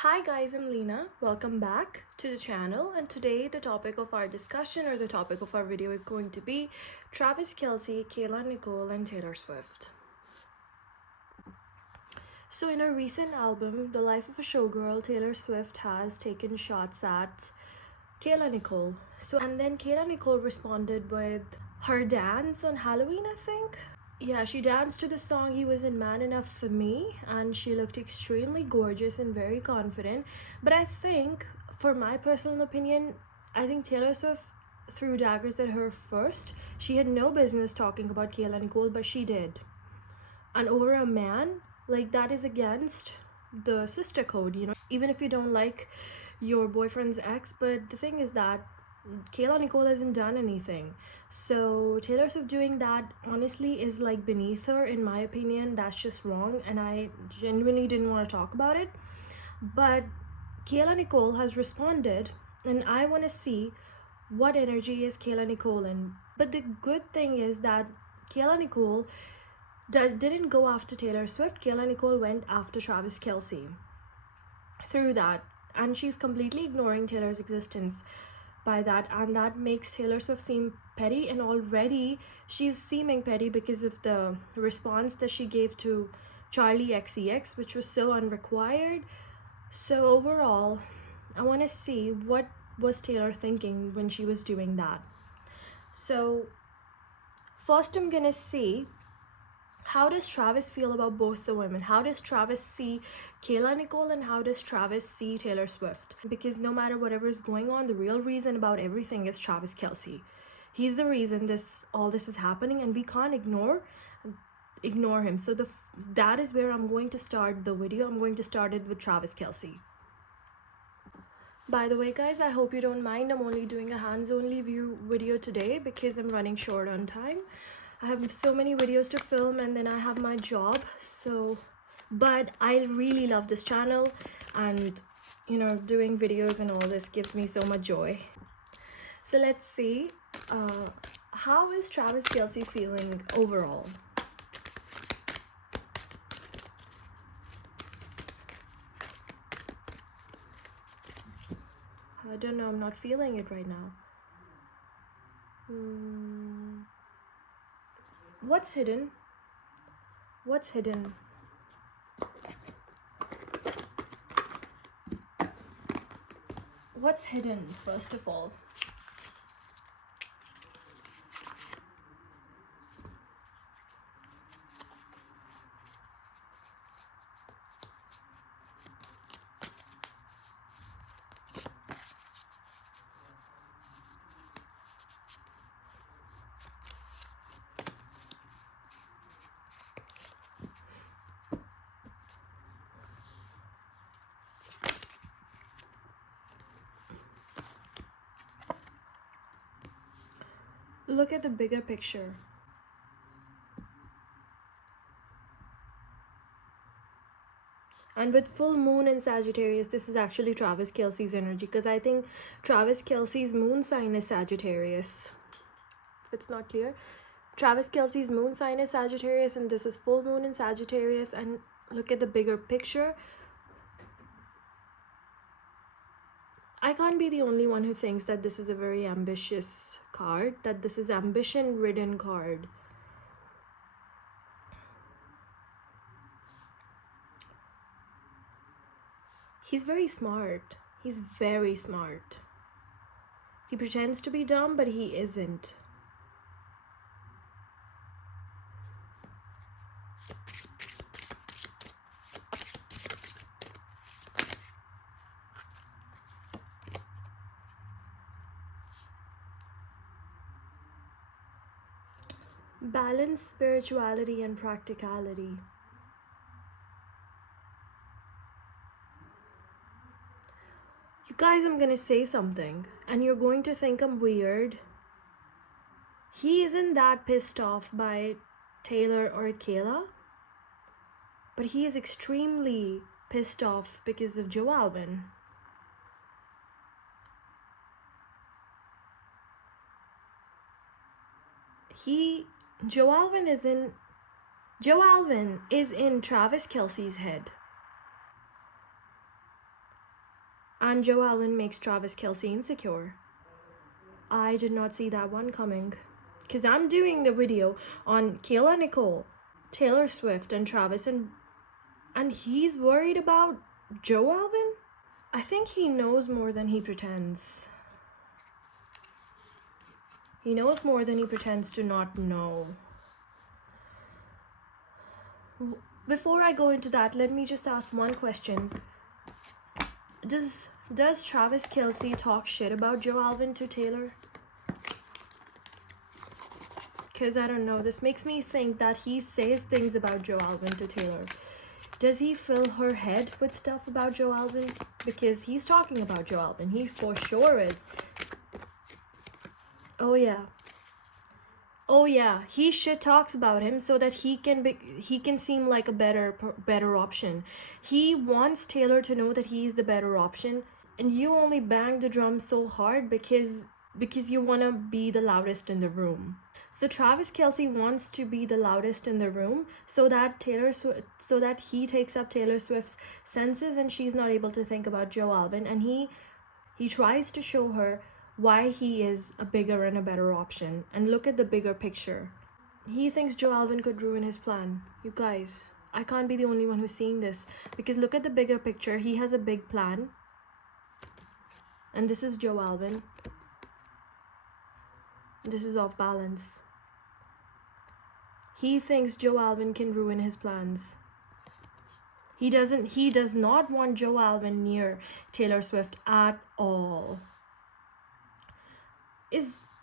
Hi guys, I'm Lena. Welcome back to the channel, and today the topic of our discussion or the topic of our video is going to be Travis Kelce, Kayla Nicole, and Taylor Swift. So in her recent album, The Life of a Showgirl, Taylor Swift has taken shots at Kayla Nicole. And then Kayla Nicole responded with her dance on Halloween, I think. Yeah, she danced to the song He Wasn't Man Enough for Me, and she looked extremely gorgeous and very confident. But I think, for my personal opinion, I think Taylor Swift threw daggers at her first. She had no business talking about Kayla Nicole, but she did. And over a man, like, that is against the sister code. Even if you don't like your boyfriend's ex, but the thing is that Kayla Nicole hasn't done anything. So Taylor Swift doing that honestly is like beneath her, in my opinion. That's just wrong, and I genuinely didn't want to talk about it. But Kayla Nicole has responded, and I want to see what energy is Kayla Nicole in. But the good thing is that Kayla Nicole didn't go after Taylor Swift. Kayla Nicole went after Travis Kelce through that, and she's completely ignoring Taylor's existence by that, and that makes Taylor Swift seem petty, and already she's seeming petty because of the response that she gave to Charlie XCX, which was so unrequired. So overall, I want to see what was Taylor thinking when she was doing that. So first I'm gonna see, how does Travis feel about both the women? How does Travis see Kayla Nicole, and how does Travis see Taylor Swift? Because no matter whatever is going on, the real reason about everything is Travis Kelce. He's the reason all this is happening, and we can't ignore him. So that is where I'm going to start the video. I'm going to start it with Travis Kelce. By the way, guys, I hope you don't mind. I'm only doing a hands-only view video today because I'm running short on time. I have so many videos to film, and then I have my job. But I really love this channel, and doing videos and all this gives me so much joy. So let's see, how is Travis Kelce feeling overall? I don't know, I'm not feeling it right now. What's hidden? What's hidden? What's hidden, first of all? Look at the bigger picture. And with full moon in Sagittarius, this is actually Travis Kelce's energy, because I think Travis Kelce's moon sign is Sagittarius. If it's not clear, Travis Kelce's moon sign is Sagittarius, and this is full moon in Sagittarius. And look at the bigger picture. I can't be the only one who thinks that this is a very ambitious card, that this is ambition-ridden card. He's very smart. He's very smart. He pretends to be dumb, but he isn't. Balance spirituality and practicality. You guys, I'm gonna say something, and you're going to think I'm weird. He isn't that pissed off by Taylor or Kayla, but he is extremely pissed off because of Joe Alwyn. Joe Alwyn is in Travis Kelce's head. And Joe Alwyn makes Travis Kelce insecure. I did not see that one coming. Because I'm doing the video on Kayla Nicole, Taylor Swift, and Travis, and he's worried about Joe Alwyn? I think he knows more than he pretends. He knows more than he pretends to not know. Before I go into that, let me just ask one question. Does Travis Kelce talk shit about Joe Alwyn to Taylor? Because I don't know, this makes me think that he says things about Joe Alwyn to Taylor. Does he fill her head with stuff about Joe Alwyn? Because he's talking about Joe Alwyn. He for sure is. Oh yeah, he shit talks about him so that he can seem like a better option. He wants Taylor to know that he's the better option, and you only bang the drum so hard because you want to be the loudest in the room. So Travis Kelce wants to be the loudest in the room so that he takes up Taylor Swift's senses and she's not able to think about Joe Alwyn, and he tries to show her why he is a bigger and a better option. And look at the bigger picture. He thinks Joe Alwyn could ruin his plan. You guys, I can't be the only one who's seeing this, because look at the bigger picture. He has a big plan, and this is Joe Alwyn. This is off balance. He thinks Joe Alwyn can ruin his plans. He does not want Joe Alwyn near Taylor Swift at all.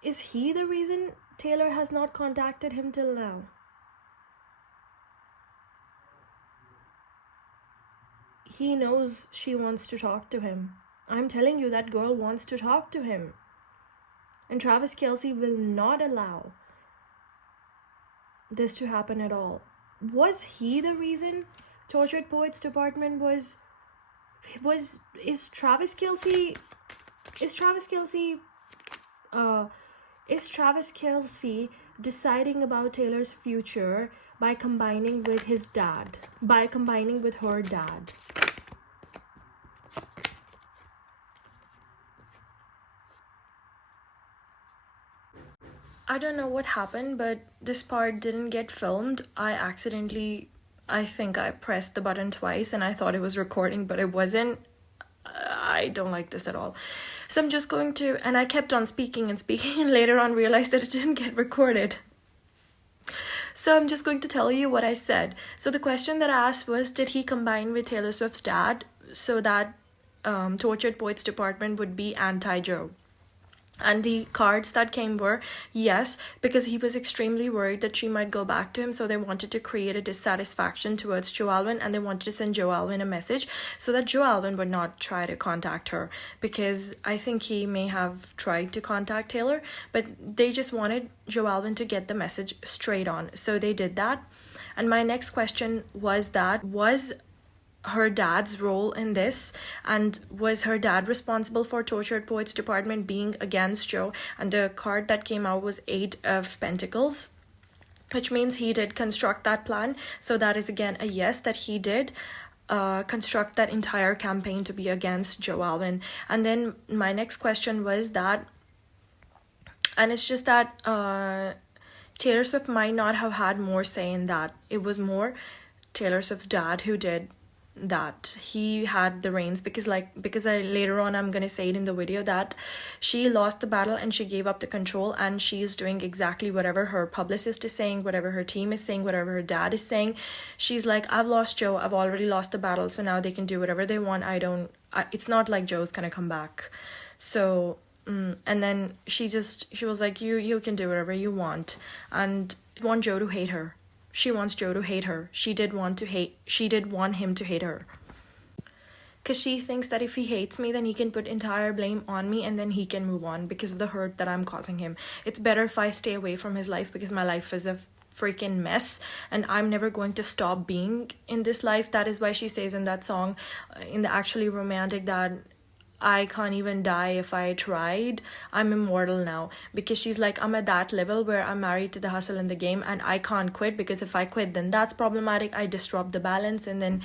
Is he the reason Taylor has not contacted him till now? He knows she wants to talk to him. I'm telling you, that girl wants to talk to him. And Travis Kelce will not allow this to happen at all. Was he the reason Tortured Poets Department is Travis Kelce deciding about Taylor's future by combining with her dad? I don't know what happened, but this part didn't get filmed. I think I pressed the button twice and I thought it was recording, but it wasn't. I don't like this at all. So I'm just going to, and I kept on speaking and later on realized that it didn't get recorded. So I'm just going to tell you what I said. So the question that I asked was, did he combine with Taylor Swift's dad so that Tortured Poets Department would be anti-Joe? And the cards that came were yes, because he was extremely worried that she might go back to him, so they wanted to create a dissatisfaction towards Joe Alwyn, and they wanted to send Joe Alwyn a message so that Joe Alwyn would not try to contact her, because I think he may have tried to contact Taylor, but they just wanted Joe Alwyn to get the message straight on, so they did that. And my next question was her dad's role in this, and was her dad responsible for Tortured Poets Department being against Joe? And the card that came out was 8 of Pentacles, which means he did construct that plan. So that is again a yes, that he did construct that entire campaign to be against Joe Alwyn. And then my next question was that, and it's just that Taylor Swift might not have had more say in that. It was more Taylor Swift's dad who did that. He had the reins, because later on I'm gonna say it in the video that she lost the battle and she gave up the control, and she's doing exactly whatever her publicist is saying, whatever her team is saying, whatever her dad is saying. She's like, I've lost Joe, I've already lost the battle, so now they can do whatever they want. It's not like Joe's gonna come back. So and then she was like, you can do whatever you want, and want Joe to hate her. She wants Joe to hate her. She did want him to hate her. Because she thinks that if he hates me, then he can put entire blame on me and then he can move on because of the hurt that I'm causing him. It's better if I stay away from his life, because my life is a freaking mess and I'm never going to stop being in this life. That is why she says in that song, in the Actually Romantic, that I can't even die if I tried. I'm immortal now. Because she's like, I'm at that level where I'm married to the hustle and the game, and I can't quit, because if I quit, then that's problematic. I disrupt the balance, and then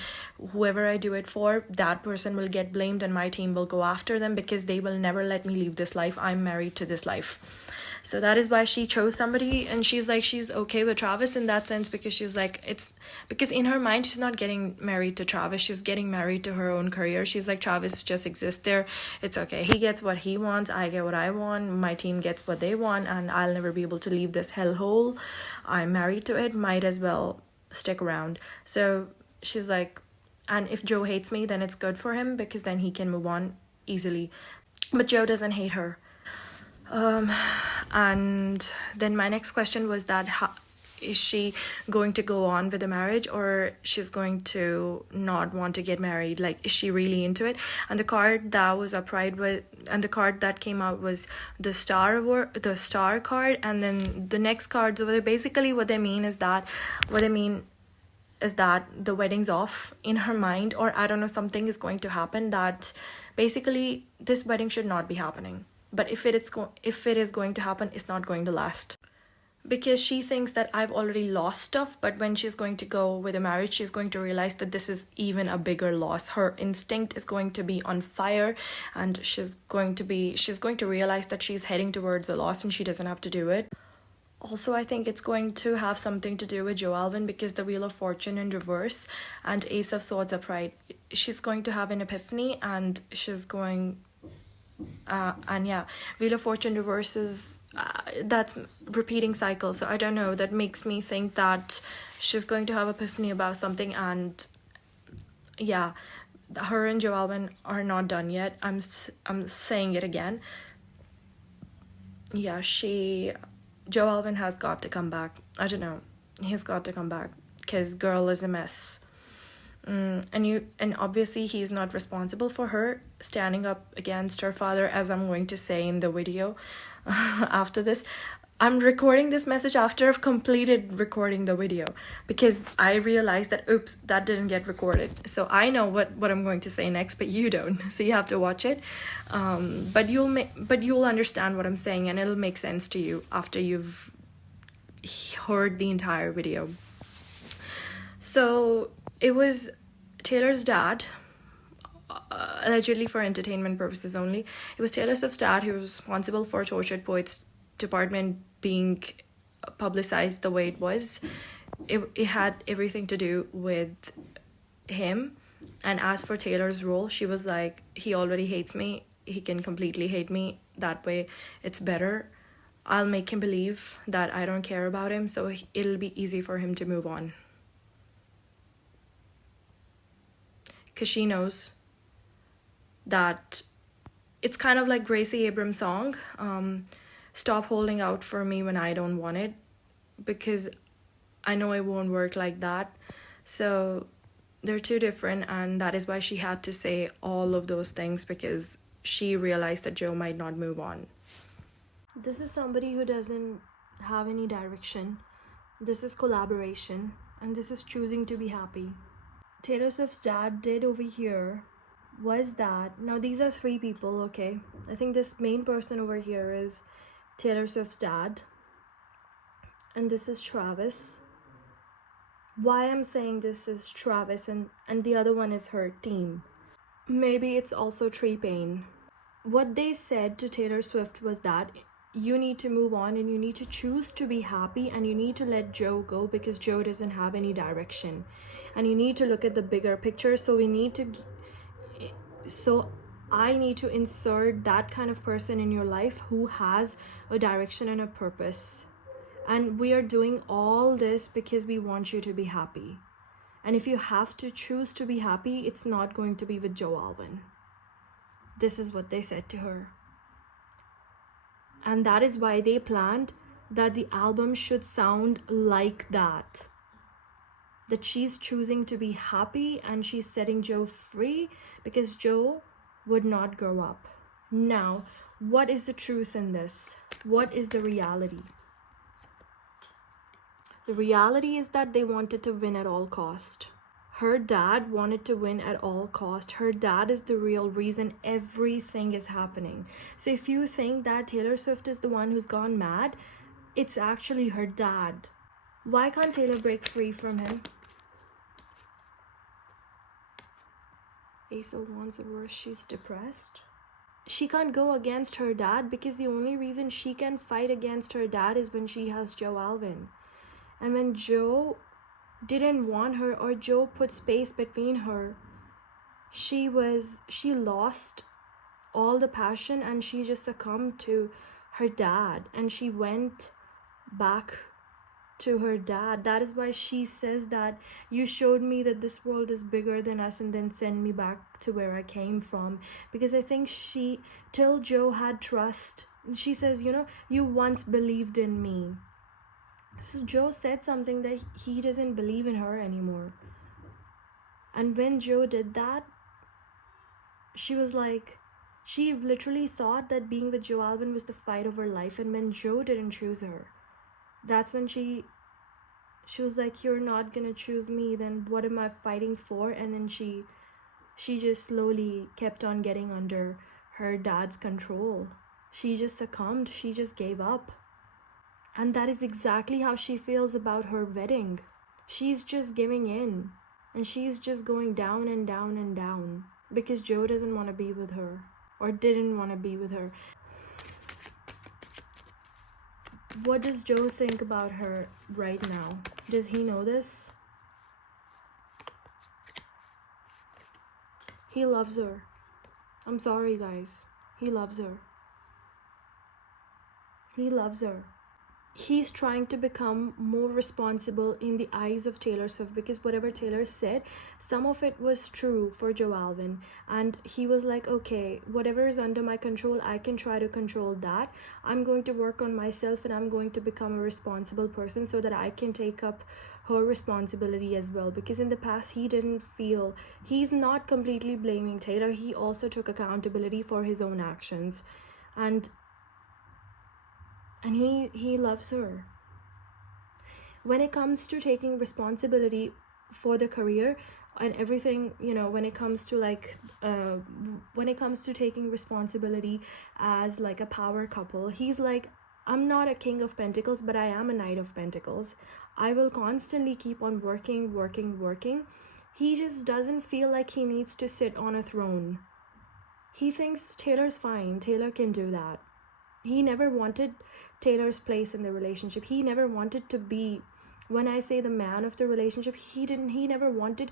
whoever I do it for, that person will get blamed, and my team will go after them, because they will never let me leave this life. I'm married to this life. So that is why she chose somebody, and she's like, she's okay with Travis in that sense, because she's like, it's because in her mind, she's not getting married to Travis, she's getting married to her own career. She's like, Travis just exists there, it's okay, he gets what he wants, I get what I want, my team gets what they want, and I'll never be able to leave this hellhole. I'm married to it, might as well stick around. So she's like, and if Joe hates me, then it's good for him, because then he can move on easily. But Joe doesn't hate her. And then my next question was that, is she going to go on with the marriage, or she's going to not want to get married? Like, is she really into it? And the card that was upright with, and the card that came out was the star card, and then the next card. So basically what they mean is that the wedding's off in her mind, or I don't know, something is going to happen that basically this wedding should not be happening. But if it is going to happen, it's not going to last. Because she thinks that I've already lost stuff, but when she's going to go with a marriage, she's going to realize that this is even a bigger loss. Her instinct is going to be on fire, and she's going to realize that she's heading towards a loss, and she doesn't have to do it. Also, I think it's going to have something to do with Joe Alwyn, because the Wheel of Fortune in reverse and Ace of Swords upright, she's going to have an epiphany, and she's going... and yeah, Wheel of Fortune reverses, that's repeating cycle. So I don't know, that makes me think that she's going to have epiphany about something. And yeah, her and Joe Alwyn are not done yet. I'm saying it again. Yeah, Joe Alwyn has got to come back. I don't know, he's got to come back, because girl is a mess. And obviously he's not responsible for her standing up against her father, as I'm going to say in the video after this. I'm recording this message after I've completed recording the video, because I realized that, oops, that didn't get recorded. So I know what I'm going to say next, but you don't. So you have to watch it. But you'll understand what I'm saying, and it'll make sense to you after you've heard the entire video. So it was Taylor's dad, allegedly for entertainment purposes only. It was Taylor Swift's dad who was responsible for Tortured Poets department being publicized the way it was. It had everything to do with him. And as for Taylor's role, she was like, he already hates me, he can completely hate me, that way it's better. I'll make him believe that I don't care about him, so it'll be easy for him to move on. Because she knows that it's kind of like Gracie Abrams' song, Stop Holding Out for Me When I Don't Want It, because I know it won't work like that. So they're two different, and that is why she had to say all of those things, because she realized that Joe might not move on. This is somebody who doesn't have any direction. This is collaboration, and this is choosing to be happy. Taylor Swift's dad did over here was that, now these are three people, okay? I think this main person over here is Taylor Swift's dad, and this is Travis. Why I'm saying this is Travis and the other one is her team. Maybe it's also T-Pain. What they said to Taylor Swift was that you need to move on, and you need to choose to be happy, and you need to let Joe go, because Joe doesn't have any direction. And you need to look at the bigger picture. So I need to insert that kind of person in your life who has a direction and a purpose. And we are doing all this because we want you to be happy. And if you have to choose to be happy, it's not going to be with Joe Alwyn. This is what they said to her. And that is why they planned that the album should sound like that. That she's choosing to be happy and she's setting Joe free, because Joe would not grow up. Now, what is the truth in this? What is the reality? The reality is that they wanted to win at all cost. her dad wanted to win at all cost. Her dad is the real reason everything is happening. So if you think that Taylor Swift is the one who's gone mad, it's actually her dad. Why can't Taylor break free from him? Ace of Wands reverse, she's depressed. She can't go against her dad because the only reason she can fight against her dad is when she has Joe Alwyn. And when Joe didn't want her, or Joe put space between her, she lost all the passion and she just succumbed to her dad, and she went back to her dad. That is why she says that you showed me that this world is bigger than us and then send me back to where I came from. Because I think till Joe had trust, she says, you once believed in me. So Joe said something that he doesn't believe in her anymore. And when Joe did that, she was like, she literally thought that being with Joe Alwyn was the fight of her life. And when Joe didn't choose her, that's when she was like, you're not gonna choose me, then what am I fighting for? And then she just slowly kept on getting under her dad's control. She just succumbed. She just gave up. And that is exactly how she feels about her wedding. She's just giving in. And she's just going down and down and down. Because Joe doesn't want to be with her. Or didn't want to be with her. What does Joe think about her right now? Does he know this? He loves her. I'm sorry, guys. He loves her. He loves her. He's trying to become more responsible in the eyes of Taylor Swift, because whatever Taylor said, some of it was true for Joe Alwyn. And he was like, okay, whatever is under my control, I can try to control that. I'm going to work on myself and I'm going to become a responsible person so that I can take up her responsibility as well. Because in the past, he didn't feel, he's not completely blaming Taylor. He also took accountability for his own actions. And he loves her. When it comes to taking responsibility for the career and everything, when it comes to taking responsibility as like a power couple, he's like, I'm not a king of pentacles, but I am a knight of pentacles. I will constantly keep on working. He just doesn't feel like he needs to sit on a throne. He thinks Taylor's fine. Taylor can do that. He never wanted Taylor's place in the relationship. He never wanted to be, when I say the man of the relationship, he never wanted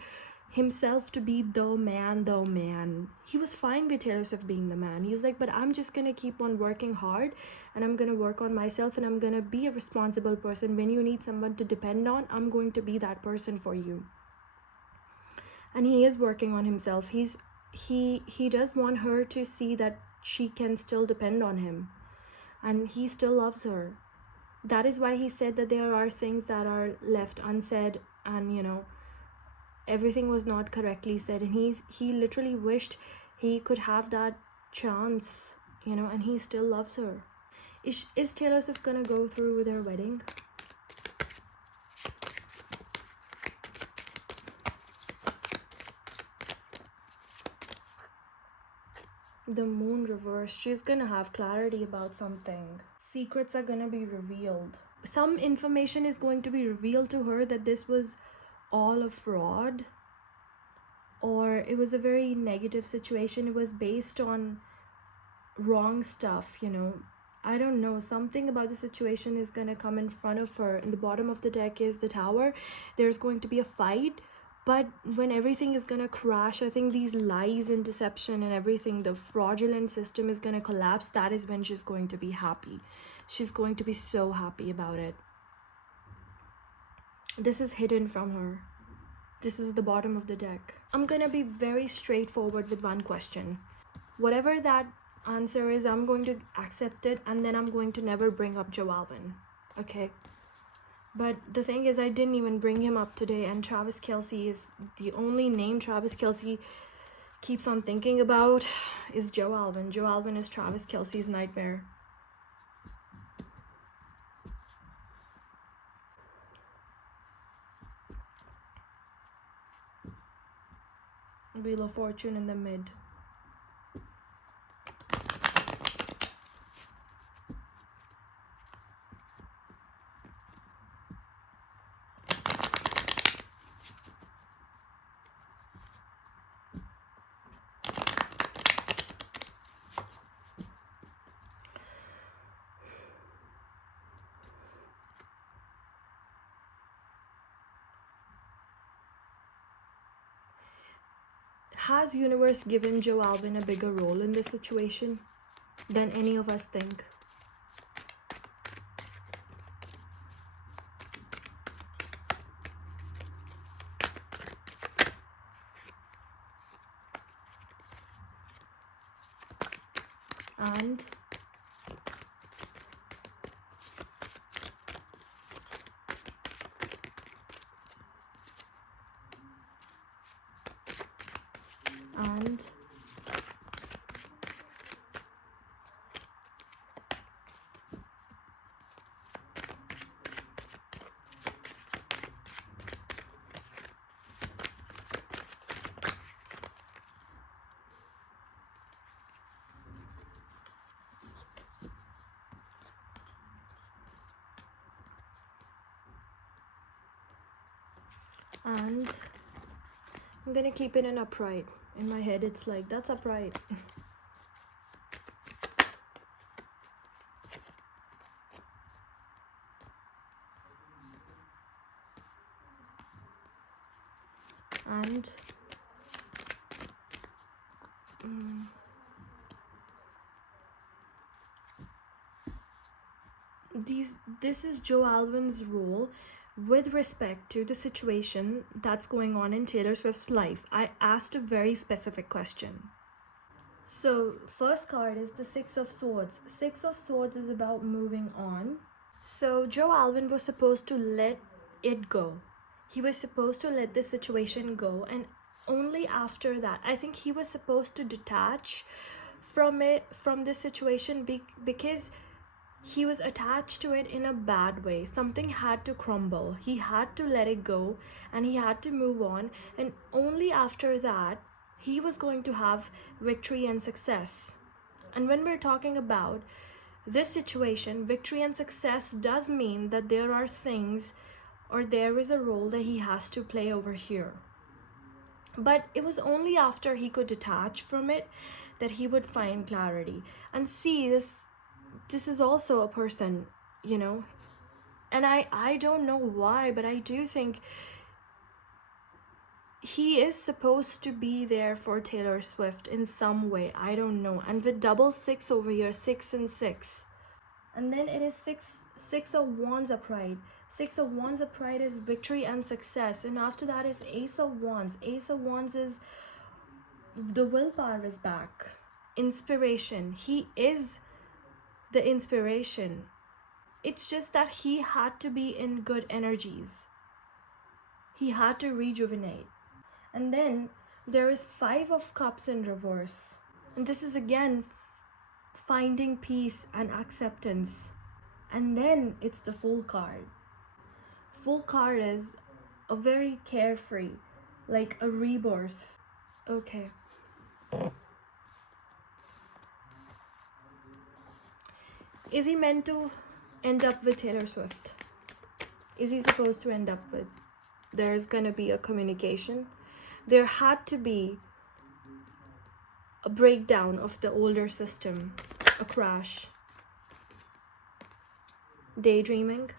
himself to be the man. He was fine with Taylor Swift being the man. He was like, but I'm just gonna keep on working hard and I'm gonna work on myself and I'm gonna be a responsible person. When you need someone to depend on, I'm going to be that person for you. And he is working on himself. He does want her to see that she can still depend on him. And he still loves her. That is why he said that there are things that are left unsaid and, everything was not correctly said. And he literally wished he could have that chance, and he still loves her. Is Taylor Swift gonna go through with her wedding? The moon reversed. She's gonna have clarity about something. Secrets are gonna be revealed. Some information is going to be revealed to her that this was all a fraud, or it was a very negative situation. It was based on wrong stuff, I don't know. Something about the situation is gonna come in front of her. In the bottom of the deck is the Tower. There's going to be a fight. But when everything is gonna crash, I think these lies and deception and everything, the fraudulent system is gonna collapse. That is when she's going to be happy. She's going to be so happy about it. This is hidden from her. This is the bottom of the deck. I'm gonna be very straightforward with one question. Whatever that answer is, I'm going to accept it, and then I'm going to never bring up Joe Alwyn. Okay? But the thing is, I didn't even bring him up today, and Travis Kelce is the only name Travis Kelce keeps on thinking about is Joe Alwyn. Joe Alwyn is Travis Kelce's nightmare. Wheel of Fortune in the mid. Has universe given Joe Alwyn a bigger role in this situation than any of us think? And and I'm gonna keep it in upright. In my head it's like, that's upright. And this is Joe Alwyn's role with respect to the situation that's going on in Taylor Swift's life. I asked a very specific question. So first card is the Six of Swords. Six of Swords is about moving on. So Joe Alwyn was supposed to let it go. He was supposed to let this situation go, and only after that, I think he was supposed to detach from this situation, because he was attached to it in a bad way. Something had to crumble. He had to let it go and he had to move on, and only after that he was going to have victory and success. And when we're talking about this situation, victory and success does mean that there are things, or there is a role that he has to play over here. But it was only after he could detach from it that he would find clarity. And see, this is also a person, you know, and I don't know why, but I do think he is supposed to be there for Taylor Swift in some way. I don't know. And with double six over here, 6 and 6, and then it is six of Wands upright. Six of Wands upright is victory and success, and after that is Ace of Wands. Ace of Wands is the willpower is back. Inspiration. He is the inspiration. It's just that he had to be in good energies. He had to rejuvenate. And then there is Five of Cups in reverse. And this is again finding peace and acceptance. And then it's the Fool card. Fool card is a very carefree, like a rebirth. Okay. Is he meant to end up with Taylor Swift? Is he supposed to end up with? There's gonna be a communication. There had to be a breakdown of the older system, a crash. Daydreaming.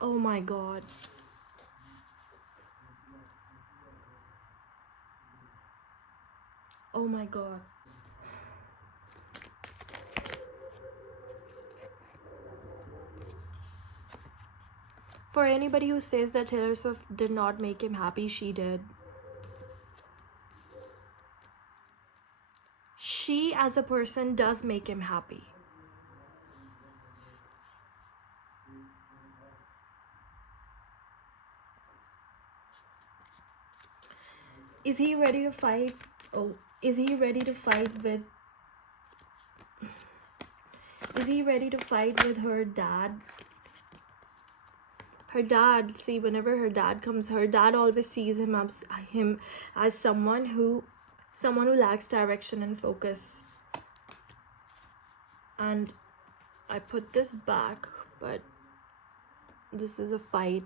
Oh my god. Oh my god. For anybody who says that Taylor Swift did not make him happy, she did. She as a person does make him happy. Is he ready to fight? Oh, is he ready to fight with? Is he ready to fight with her dad? Her dad, see, whenever her dad comes, her dad always sees him as someone who lacks direction and focus. And I put this back, but this is a fight.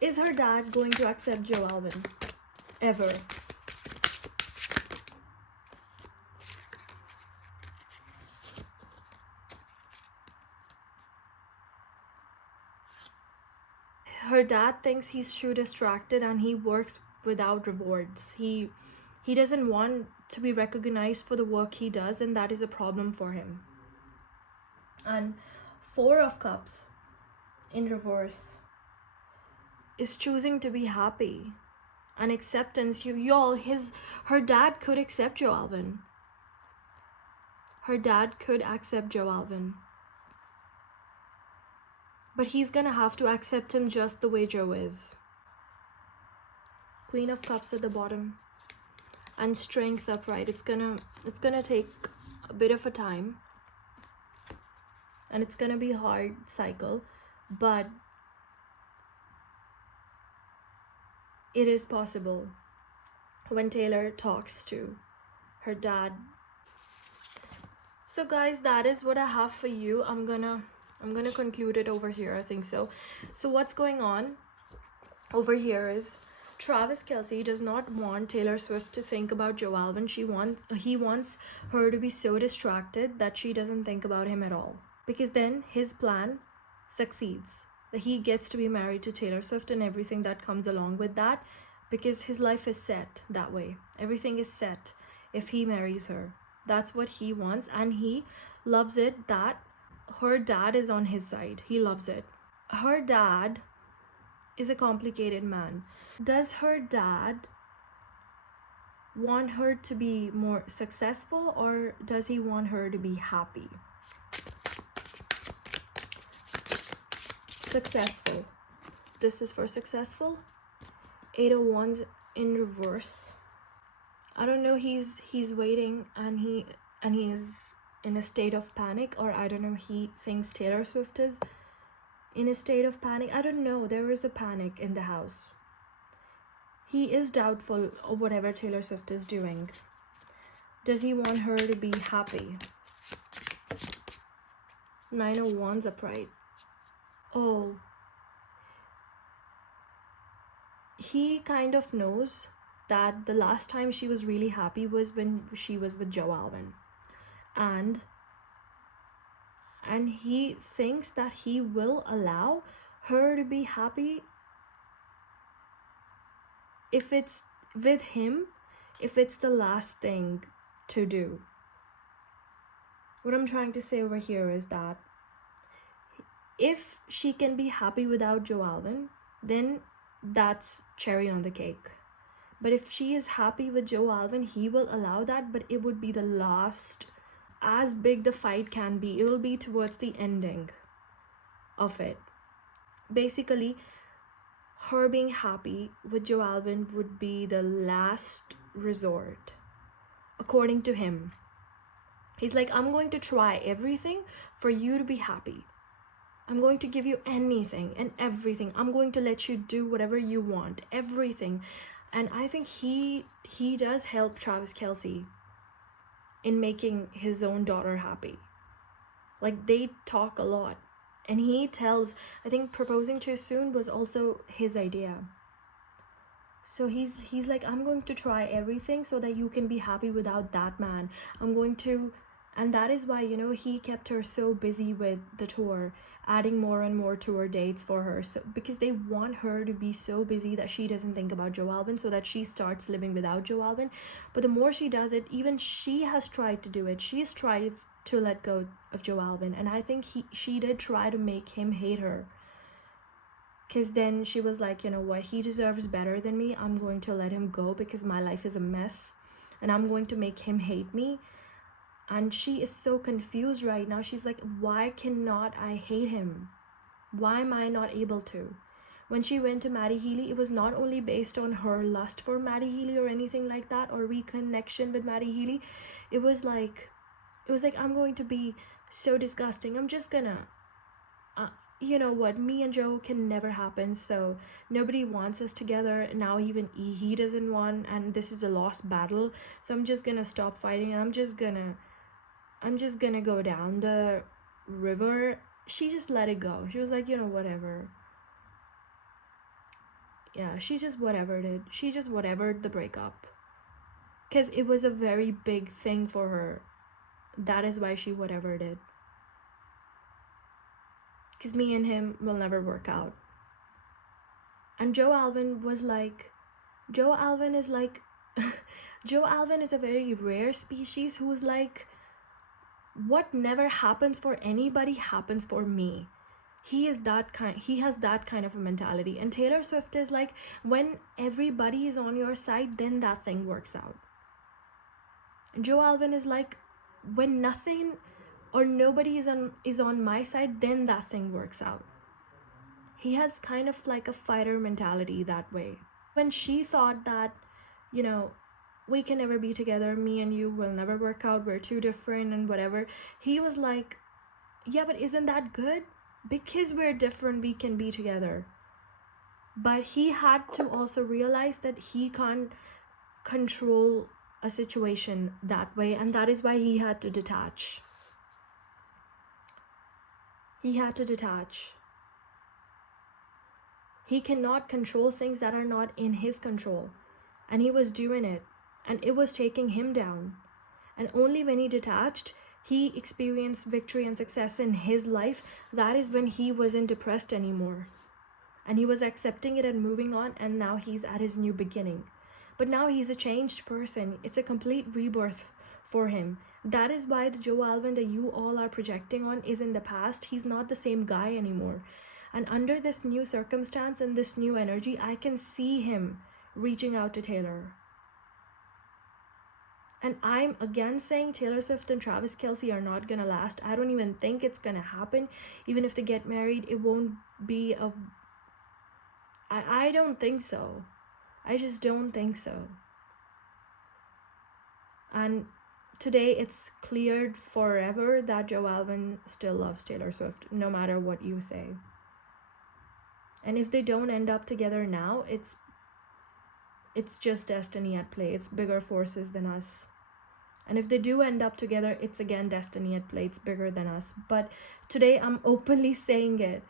Is her dad going to accept Joe Alwyn? Ever? Her dad thinks he's too distracted and he works without rewards. He doesn't want to be recognized for the work he does, and that is a problem for him. And Four of Cups in reverse is choosing to be happy and acceptance. Her dad could accept Joe Alwyn. Her dad could accept Joe Alwyn. But he's gonna have to accept him just the way Joe is. Queen of Cups at the bottom. And Strength upright. It's gonna take a bit of a time. And it's gonna be a hard cycle. But it is possible when Taylor talks to her dad. So guys, that is what I have for you. I'm gonna conclude it over here, I think so. So what's going on over here is Travis Kelce does not want Taylor Swift to think about Joe Alwyn. He wants her to be so distracted that she doesn't think about him at all. Because then his plan succeeds. That he gets to be married to Taylor Swift and everything that comes along with that. Because his life is set that way. Everything is set if he marries her. That's what he wants, and he loves it that her dad is on his side. He loves it. Her dad is a complicated man. Does her dad want her to be more successful, or does he want her to be happy? Successful. This is for successful. 8 of Wands in reverse. I don't know, he's waiting and he is in a state of panic, or I don't know, he thinks Taylor Swift is in a state of panic. I don't know, there is a panic in the house. He is doubtful of whatever Taylor Swift is doing. Does he want her to be happy? 9 of Wands upright. Oh. He kind of knows that the last time she was really happy was when she was with Joe Alwyn. And he thinks that he will allow her to be happy if it's with him, if it's the last thing to do. What I'm trying to say over here is that if she can be happy without Joe Alwyn, then that's cherry on the cake. But if she is happy with Joe Alwyn, he will allow that, but it would be the last, as big the fight can be. It will be towards the ending of it. Basically, her being happy with Joe Alwyn would be the last resort, according to him. He's like, I'm going to try everything for you to be happy. I'm going to give you anything and everything. I'm going to let you do whatever you want, everything. And I think he does help Travis Kelce in making his own daughter happy. Like, they talk a lot. And he tells, I think proposing too soon was also his idea. So he's like, I'm going to try everything so that you can be happy without that man. And that is why, he kept her so busy with the tour, adding more and more tour dates for her. So because they want her to be so busy that she doesn't think about Joe Alwyn, so that she starts living without Joe Alwyn. But the more she does it, even she has tried to do it. She has tried to let go of Joe Alwyn. And I think she did try to make him hate her. Because then she was like, you know what, he deserves better than me. I'm going to let him go because my life is a mess. And I'm going to make him hate me. And she is so confused right now. She's like, why cannot I hate him? Why am I not able to? when she went to Maddie Healy, it was not only based on her lust for Maddie Healy or anything like that, or reconnection with Maddie Healy. It was like, I'm going to be so disgusting. I'm just gonna, you know what, me and Joe can never happen, so nobody wants us together now. Even he doesn't want, and this is a lost battle, so I'm just gonna stop fighting, and I'm just gonna go down the river. She just let it go. She was like, you know, whatever. Yeah, she just whatevered it. She just whatevered the breakup, because it was a very big thing for her. That is why she whatevered it, because me and him will never work out. And Joe Alwyn was like, Joe Alwyn is like Joe Alwyn is a very rare species who's like, what never happens for anybody happens for me. He has that kind of a mentality. And Taylor Swift is like, when everybody is on your side, then that thing works out. And Joe Alwyn is like, when nothing or nobody is on my side, then that thing works out. He has kind of like a fighter mentality that way. When she thought that, you know, we can never be together, me and you will never work out, we're too different and whatever, he was like, yeah, but isn't that good? Because we're different, we can be together. But he had to also realize that he can't control a situation that way, and that is why he had to detach. He had to detach. He cannot control things that are not in his control. And he was doing it. And it was taking him down. And only when he detached, he experienced victory and success in his life. That is when he wasn't depressed anymore. And he was accepting it and moving on. And now he's at his new beginning. But now he's a changed person. It's a complete rebirth for him. That is why the Joe Alwyn that you all are projecting on is in the past. He's not the same guy anymore. And under this new circumstance and this new energy, I can see him reaching out to Taylor. And I'm again saying Taylor Swift and Travis Kelce are not gonna last. I don't even think it's gonna happen. Even if they get married, it won't be a... I don't think so. I just don't think so. And today it's cleared forever that Joe Alwyn still loves Taylor Swift, no matter what you say. And if they don't end up together now, it's just destiny at play. It's bigger forces than us. And if they do end up together, it's again destiny at play. It's bigger than us. But today I'm openly saying it,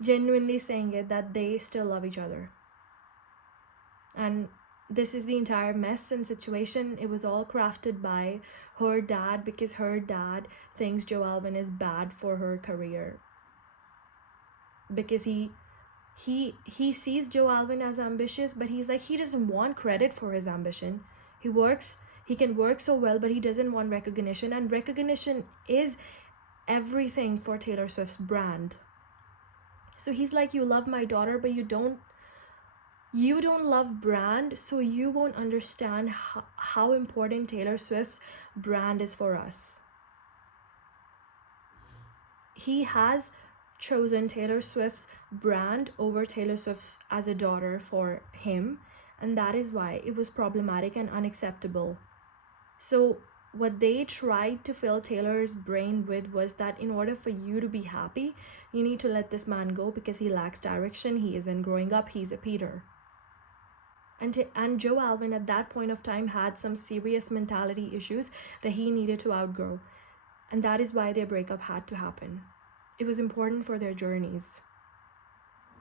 genuinely saying it, that they still love each other. And this is the entire mess and situation. It was all crafted by her dad, because her dad thinks Joe Alwyn is bad for her career. Because he sees Joe Alwyn as ambitious, but he's like, he doesn't want credit for his ambition. He can work so well, but he doesn't want recognition. And recognition is everything for Taylor Swift's brand. So he's like, you love my daughter, but you don't love brand, so you won't understand how important Taylor Swift's brand is for us. He has chosen Taylor Swift's brand over Taylor Swift as a daughter for him, and that is why it was problematic and unacceptable. So what they tried to fill Taylor's brain with was that in order for you to be happy, you need to let this man go because he lacks direction, he isn't growing up, he's a Peter. And Joe Alwyn at that point of time had some serious mentality issues that he needed to outgrow. And that is why their breakup had to happen. It was important for their journeys.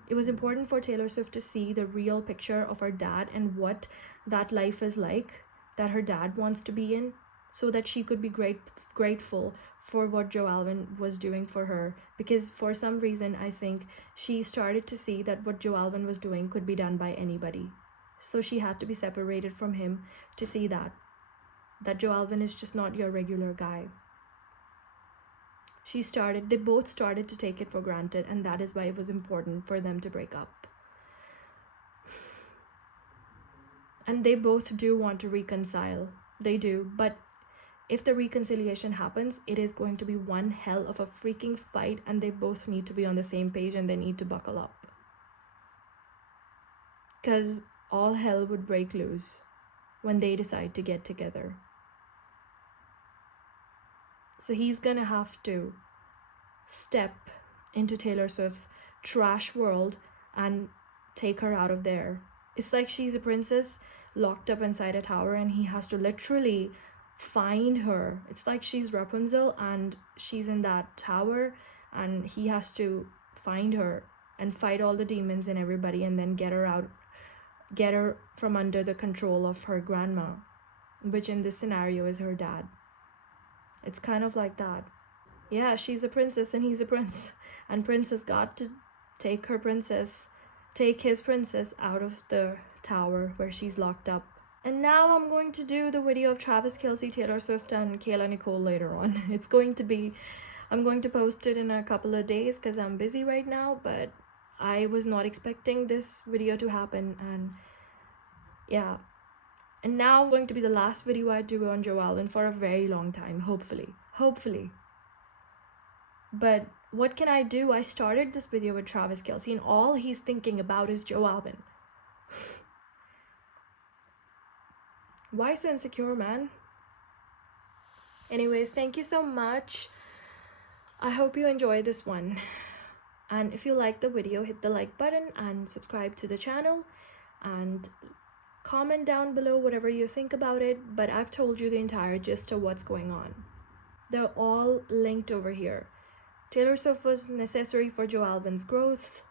It was important for Taylor Swift to see the real picture of her dad and what that life is like that her dad wants to be in, so that she could be grateful for what Joe Alwyn was doing for her. Because for some reason, I think she started to see that what Joe Alwyn was doing could be done by anybody. So she had to be separated from him to see that Joe Alwyn is just not your regular guy. They both started to take it for granted, and that is why it was important for them to break up. And they both do want to reconcile. They do, but if the reconciliation happens, it is going to be one hell of a freaking fight, and they both need to be on the same page and they need to buckle up. because all hell would break loose when they decide to get together. So he's gonna have to step into Taylor Swift's trash world and take her out of there. It's like she's a princess locked up inside a tower and he has to literally find her. It's like she's Rapunzel and she's in that tower and he has to find her and fight all the demons and everybody and then get her out, get her from under the control of her grandma, which in this scenario is her dad. It's kind of like that. Yeah, she's a princess and he's a prince. And Prince has got to take his princess out of the tower where she's locked up. And now I'm going to do the video of Travis Kelce, Taylor Swift, and Kayla Nicole later on. I'm going to post it in a couple of days because I'm busy right now, but I was not expecting this video to happen, and yeah. And now going to be the last video I do on Joe Alwyn for a very long time, hopefully. But what can I do? I started this video with Travis Kelce and all he's thinking about is Joe Alwyn. Why so insecure, man? Anyways, thank you so much. I hope you enjoyed this one. And if you like the video, hit the like button and subscribe to the channel. And comment down below whatever you think about it. But I've told you the entire gist of what's going on. They're all linked over here. Taylor Swift was necessary for Joe Alwyn's growth.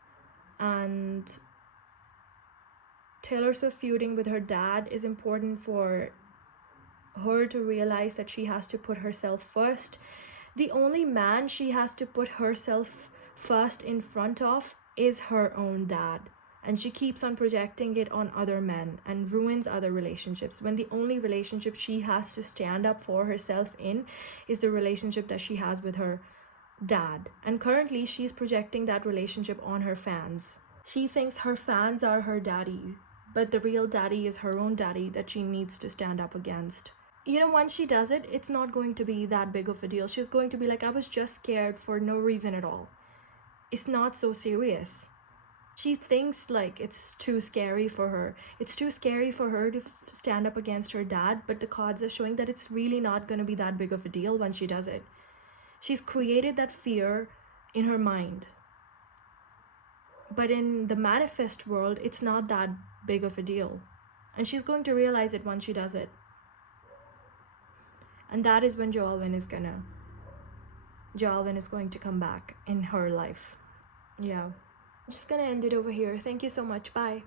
And Taylor Swift feuding with her dad is important for her to realize that she has to put herself first. The only man she has to put herself first in front of is her own dad. And she keeps on projecting it on other men and ruins other relationships, when the only relationship she has to stand up for herself in is the relationship that she has with her dad. And currently she's projecting that relationship on her fans. She thinks her fans are her daddy, but the real daddy is her own daddy that she needs to stand up against. You know, once she does it, it's not going to be that big of a deal. She's going to be like, I was just scared for no reason at all. It's not so serious. She thinks like it's too scary for her. It's too scary for her to stand up against her dad, but the cards are showing that it's really not going to be that big of a deal when she does it. She's created that fear in her mind. But in the manifest world, it's not that big of a deal. And she's going to realize it once she does it. And that is when Joe Alwyn is going to come back in her life. Yeah. I'm just gonna end it over here. Thank you so much. Bye.